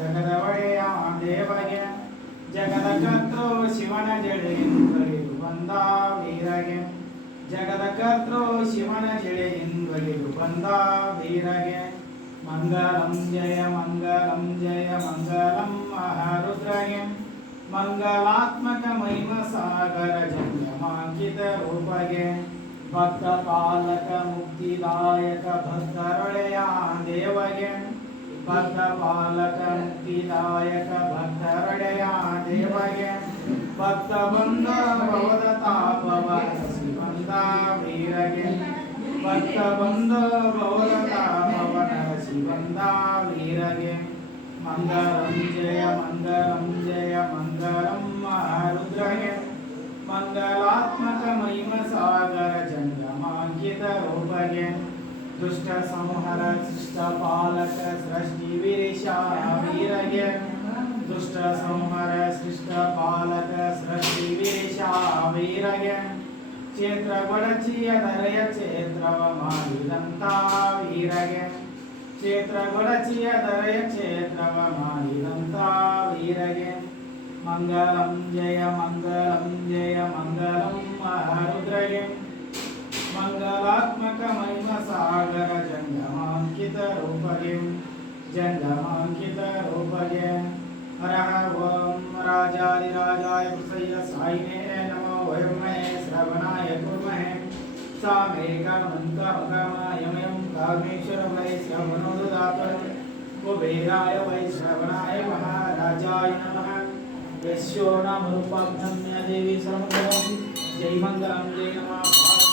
ಜಗದವಡೆಯ ದೇವಗೆ ಜಗದಕರ್ತೃ ಶಿವನ ಜಡೆಯಿಂದಲಿದು ಬಂದ ವೀರಗೆ ಜಗದ ಕರ್ತೃ ಶಿವನ ಜಡೆಯಿಂದಲಿದು ಬಂದ ವೀರಗೆ ಮಂಗಲಂ ಜಯ ಮಂಗಲಂ ಮಹಾರುದ್ರಗೆ ಮಂಗಲಾತ್ಮಕ ಮಹಿಮ ಸಾಗರ ಜಂಗಮಾಂಕಿತ ರೂಪಗೆ ಭಕ್ತ ಪಾಲಕ ಮುಕ್ತಿದಾಯಕ ಭಕ್ತರೊಳೆಯ ದೇವಗೆ ಭಕ್ತ ಪಾಲಕ ಮುಕ್ತಿದಾಯಕ ಭಕ್ತರೊಡೆಯ ದೇವಗೆ ಭಕ್ತ ಬಂದ ಭವದ ತಾಪವ ಶಿವಂದ ವೀರಗೆ ಭಕ್ತ ಬಂದ ಭವದ ತಾಪವ ಶಿವಂದ ವೀರಗೆ ಮಂಗಲಂ ಜಯ ಮಂಗಲಂ ಮಹಾರುದ್ರಗೆ ಮಂಗಲಾತ್ಮಕ ಮಹಿಮ ಸಾಗರ ಜಂಗಮಾಂಕಿತ ರೂಪಗೆ ದುಷ್ಟ ಸಂಹರ ಶಿಷ್ಟ ಪಾಲಕ ಸೃಷ್ಟಿ ವೀರೇಶ ವೀರಗೆ ದುಷ್ಟ ಸಂಹರ ಶಿಷ್ಟ ಪಾಲಕ ಸೃಷ್ಟಿ ವೀರೇಶ ವೀರಗೆ ಕ್ಷೇತ್ರ ಗೊಡಚಿಯ ದರೆಯ ಕ್ಷೇತ್ರವ ಮಾಡಿದಂತ ವೀರಗೆ ಕ್ಷೇತ್ರ ಗೊಡಚಿಯ ದರೆಯ ಕ್ಷೇತ್ರವ ಮಾಡಿದಂತ ವೀರಗೆ ಮಂಗಲಂ ಜಯ ಮಂಗಲಂ ಮಹಾರುದ್ರಗೆ ಮಂಗಲಾತ್ಮಕ ಮಹಿಮ ಸಾಗರ ಜಂಗಮಾಂಕಿತ ರೂಪಗೆ ಹರಃ ಓಂ ರಾಜಾದಿರಾಜಾಯ ಕೃಷ್ಣಯ್ಯ ಸಾಯಿನೇ ನಮೋ ವಯಂ ಶ್ರವಣಾಯ ಕುರ್ಮಹೇ सामेकमन्तमकमायमयं कामेश्वर वै श्रवणोददात कुबेराय वै श्रवणाय महाराजाय नमः यस्यो नाम रूपं धन्य देवी सर्वं जय मंगलम जय नमः।